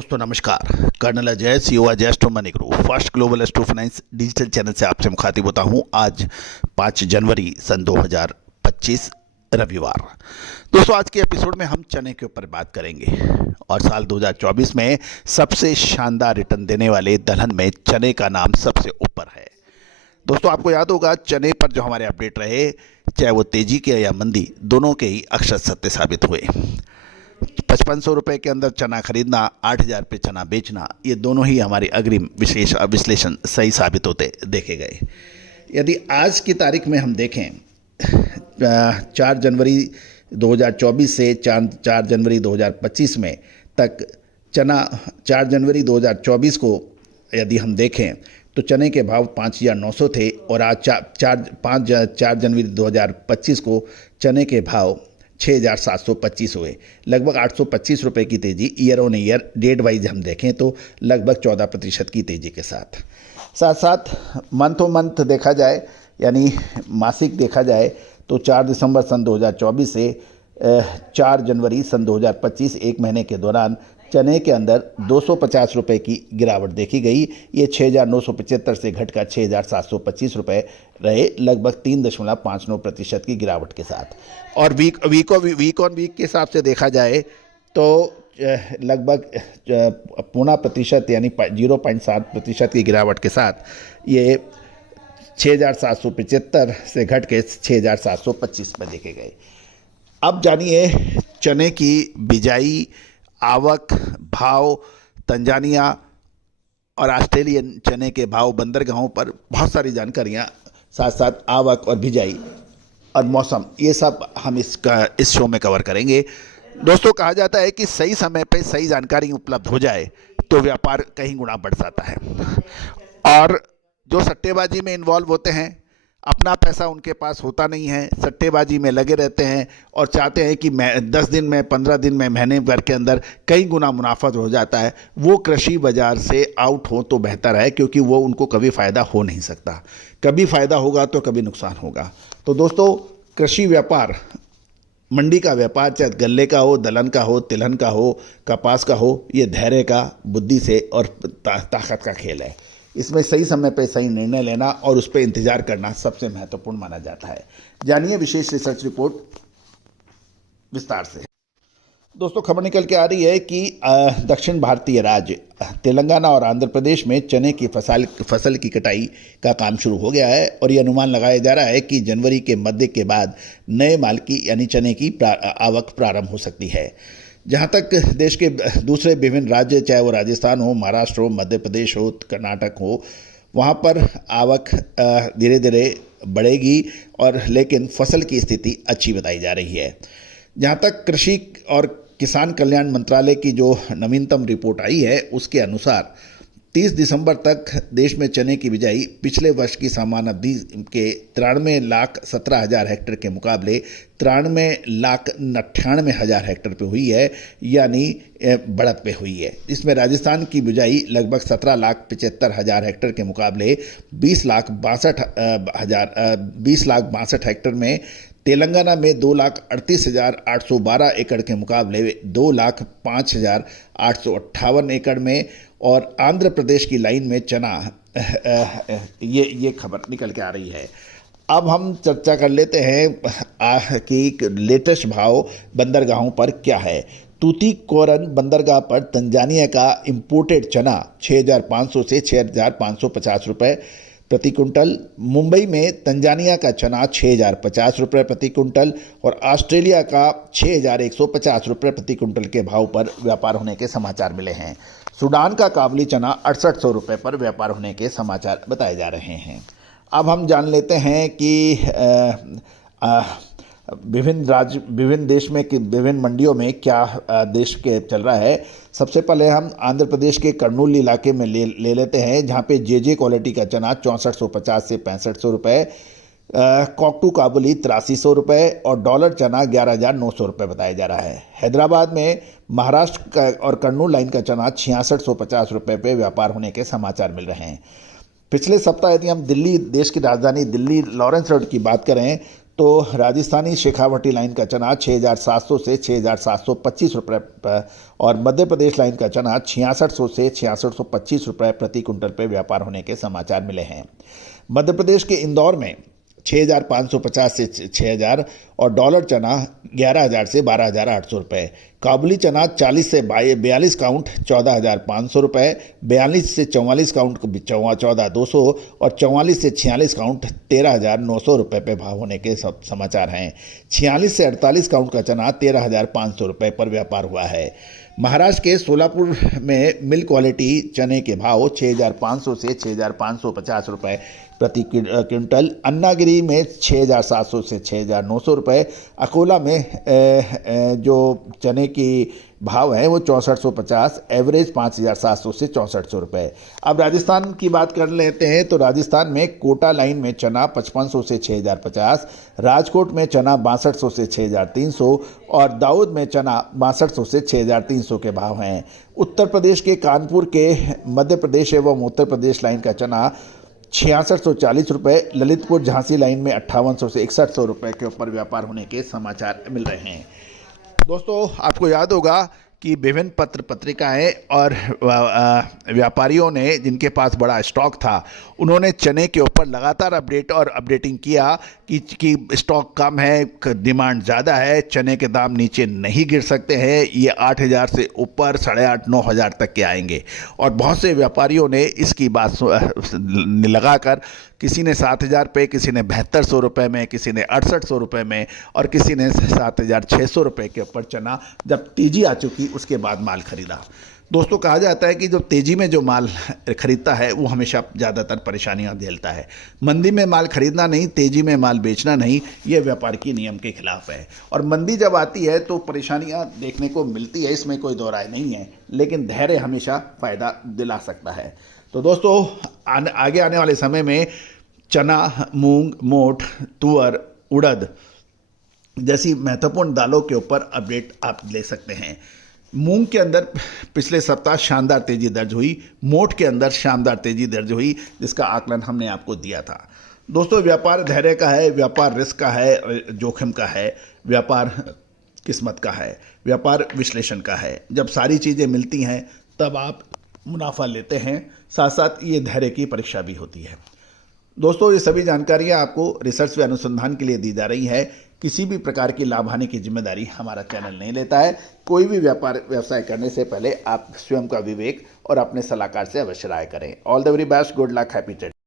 दोस्तों नमस्कार। Colonel Ajay CO Ajay astro money group first global astro finance digital channel से आपसे मुखातिब होता हूं। आज 5 जनवरी सन 2025 रविवार। दोस्तों आज के एपिसोड में हम चने के ऊपर बात करेंगे और साल 2024 में सबसे शानदार रिटर्न देने वाले दलहन में चने का नाम सबसे ऊपर है। दोस्तों आपको याद होगा चने पर जो हमारे अपडेट रहे, चाहे वो तेजी के या मंदी, दोनों के ही अक्षर सत्य साबित हुए। 5500 रुपये के अंदर चना खरीदना, 8000 पे चना बेचना, ये दोनों ही हमारे अग्रिम विश्लेषण सही साबित होते देखे गए। यदि आज की तारीख में हम देखें 4 जनवरी 2024 से 4 जनवरी 2025 में तक चना 4 जनवरी 2024 को यदि हम देखें तो चने के भाव 5900 थे और आज 4 जनवरी 2025 को चने के भाव 6725 हुए। लगभग 825 रुपये की तेज़ी year on year date wise हम देखें तो लगभग 14% की तेज़ी के साथ साथ मंथ ऑन मंथ देखा जाए, यानी मासिक देखा जाए तो 4 दिसंबर सन 2024 से 4 जनवरी सन 2025 एक महीने के दौरान चने के अंदर 250 रुपये की गिरावट देखी गई। ये 6975 से घटकर 6725 रुपये रहे, लगभग 3.59% की गिरावट के साथ। और वीक ऑन वीक के हिसाब से देखा जाए तो लगभग 0.5% यानी 0.7% की गिरावट के साथ ये 6775 से घट के 6725 में देखे गए। अब जानिए चने की बिजाई, आवक, भाव, तंजानिया और ऑस्ट्रेलियन चने के भाव, बंदरगाहों पर बहुत सारी जानकारियां, साथ साथ आवक और बिजाई और मौसम, ये सब हम इस शो में कवर करेंगे। दोस्तों कहा जाता है कि सही समय पे सही जानकारी उपलब्ध हो जाए तो व्यापार कहीं गुना बढ़ जाता है। और जो सट्टेबाजी में इन्वॉल्व होते हैं, अपना पैसा उनके पास होता नहीं है, सट्टेबाजी में लगे रहते हैं और चाहते हैं कि 10 दिन में, 15 दिन में, महीने भर के अंदर कई गुना मुनाफा हो जाता है, वो कृषि बाजार से आउट हो तो बेहतर है, क्योंकि वो उनको कभी फ़ायदा हो नहीं सकता। कभी फ़ायदा होगा तो कभी नुकसान होगा। तो दोस्तों कृषि व्यापार, मंडी का व्यापार, चाहे गल्ले का हो, दलहन का हो, तिलहन का हो, कपास का हो, ये धैर्य का, बुद्धि से और ताकत का खेल है। इसमें सही समय पर सही निर्णय लेना और उस पर इंतजार करना सबसे महत्वपूर्ण माना जाता है। जानिए विशेष रिसर्च रिपोर्ट विस्तार से। दोस्तों खबर निकल के आ रही है कि दक्षिण भारतीय राज्य तेलंगाना और आंध्र प्रदेश में चने की फसल की कटाई का काम शुरू हो गया है और ये अनुमान लगाया जा रहा है कि जनवरी के मध्य के बाद नए माल की यानी चने की आवक प्रारंभ हो सकती है। जहाँ तक देश के दूसरे विभिन्न राज्य, चाहे वो राजस्थान हो, महाराष्ट्र हो, मध्य प्रदेश हो, कर्नाटक हो, वहाँ पर आवक धीरे धीरे बढ़ेगी और लेकिन फसल की स्थिति अच्छी बताई जा रही है। जहाँ तक कृषि और किसान कल्याण मंत्रालय की जो नवीनतम रिपोर्ट आई है उसके अनुसार 30 दिसंबर तक देश में चने की बिजाई पिछले वर्ष की समान अवधि के 93,17,000 हेक्टेयर के मुकाबले 93,98,000 हेक्टेयर पे हुई है, यानी बढ़त पे हुई है। इसमें राजस्थान की बिजाई लगभग 17,75,000 हेक्टेयर के मुकाबले 20,62,000 हेक्टेयर में, तेलंगाना में 2,38,812 एकड़ के मुकाबले 2,05,858 एकड़ में और आंध्र प्रदेश की लाइन में चना ये खबर निकल के आ रही है। अब हम चर्चा कर लेते हैं कि लेटेस्ट भाव बंदरगाहों पर क्या है। तूतीकोरन बंदरगाह पर तंजानिया का इंपोर्टेड चना 6,500 से 6,550 रुपये प्रति कुंटल, मुंबई में तंजानिया का चना 6,050 रुपये प्रति कुंटल और ऑस्ट्रेलिया का 6,150 रुपये प्रति कुंटल के भाव पर व्यापार होने के समाचार मिले हैं। सूडान का काबुली चना 6800 रुपये पर व्यापार होने के समाचार बताए जा रहे हैं। अब हम जान लेते हैं कि विभिन्न देश में विभिन्न मंडियों में क्या देश के चल रहा है। सबसे पहले हम आंध्र प्रदेश के कर्नूल इलाके में ले लेते हैं, जहाँ पे जे क्वालिटी का चना 6450 से 6500 रुपये, कॉकटू काबुली 8300 रुपये और डॉलर चना 11,900 रुपये बताया जा रहा है। हैदराबाद में महाराष्ट्र का और कर्नूल लाइन का चना 6650 रुपये पे व्यापार होने के समाचार मिल रहे हैं। पिछले सप्ताह यदि हम दिल्ली, देश की राजधानी दिल्ली, लॉरेंस रोड की बात करें तो राजस्थानी शेखावटी लाइन का चना 6,700 से 6,725 रुपये और मध्य प्रदेश लाइन का चना 6600 से 6625 रुपये प्रति क्विंटल पे व्यापार होने के समाचार मिले हैं। मध्य प्रदेश के इंदौर में 6,550 से 6,000 और डॉलर चना 11,000 से 12,800 रुपये। काबुली चना 40 से 42 काउंट 14,500 रुपये, 42 से 44 काउंट 14,200 और 44 से 46 काउंट 13,900 रुपये पे भाव होने के समाचार हैं। 46 से 48 काउंट का चना 13,500 रुपये पर व्यापार हुआ है। महाराष्ट्र के सोलापुर में मिल क्वालिटी चने के भाव 6,500 से 6,550 रुपये प्रति क्विंटल, अन्नागिरी में 6,700 से 6,900 रुपये, अकोला में जो चने की भाव है वो 6,450, एवरेज 5,700 से 6,400 रुपये। अब राजस्थान की बात कर लेते हैं तो राजस्थान में कोटा लाइन में चना 5,500 से 6,050, राजकोट में चना 6,200 से 6,300 और दाऊद में चना 6,200 से 6,300 के भाव हैं। उत्तर प्रदेश के कानपुर के मध्य प्रदेश एवं उत्तर प्रदेश लाइन का चना 6,640 रुपये, ललितपुर झांसी लाइन में 5,800 से 6,100 रुपये के ऊपर व्यापार होने के समाचार मिल रहे हैं। दोस्तों, आपको याद होगा कि विभिन्न पत्र पत्रिकाएं और व्यापारियों ने जिनके पास बड़ा स्टॉक था उन्होंने चने के ऊपर लगातार अपडेटिंग किया कि स्टॉक कम है, डिमांड ज़्यादा है, चने के दाम नीचे नहीं गिर सकते हैं, ये 8,000 से ऊपर 8,500-9,000 तक के आएंगे। और बहुत से व्यापारियों ने इसकी बात लगाकर किसी ने 7,000 पे, किसी ने 7,200 रुपये में, किसी ने 6,800 रुपये में और किसी ने 7,600 रुपये के ऊपर चना जब तेज़ी आ चुकी उसके बाद माल खरीदा। दोस्तों, कहा जाता है कि जो तेज़ी में जो माल खरीदता है वो हमेशा ज़्यादातर परेशानियां झेलता है। मंदी में माल खरीदना नहीं, तेज़ी में माल बेचना नहीं, ये व्यापार की नियम के खिलाफ है। और मंदी जब आती है तो परेशानियां देखने को मिलती है, इसमें कोई दो राय नहीं है, लेकिन धैर्य हमेशा फ़ायदा दिला सकता है। तो दोस्तों, आगे आने वाले समय में चना, मूंग, मोठ, तुअर, उड़द जैसी महत्वपूर्ण दालों के ऊपर अपडेट आप ले सकते हैं। मूंग के अंदर पिछले सप्ताह शानदार तेज़ी दर्ज हुई, मोठ के अंदर शानदार तेज़ी दर्ज हुई, जिसका आकलन हमने आपको दिया था। दोस्तों, व्यापार धैर्य का है, व्यापार रिस्क का है, जोखिम का है, व्यापार किस्मत का है, व्यापार विश्लेषण का है। जब सारी चीज़ें मिलती हैं तब आप मुनाफा लेते हैं, साथ साथ ये धैर्य की परीक्षा भी होती है। दोस्तों, ये सभी जानकारियाँ आपको रिसर्च व अनुसंधान के लिए दी जा रही है। किसी भी प्रकार की लाभ हानि की जिम्मेदारी हमारा चैनल नहीं लेता है। कोई भी व्यवसाय करने से पहले आप स्वयं का विवेक और अपने सलाहकार से अवश्य राय करें। All the very best, good luck, happy trading.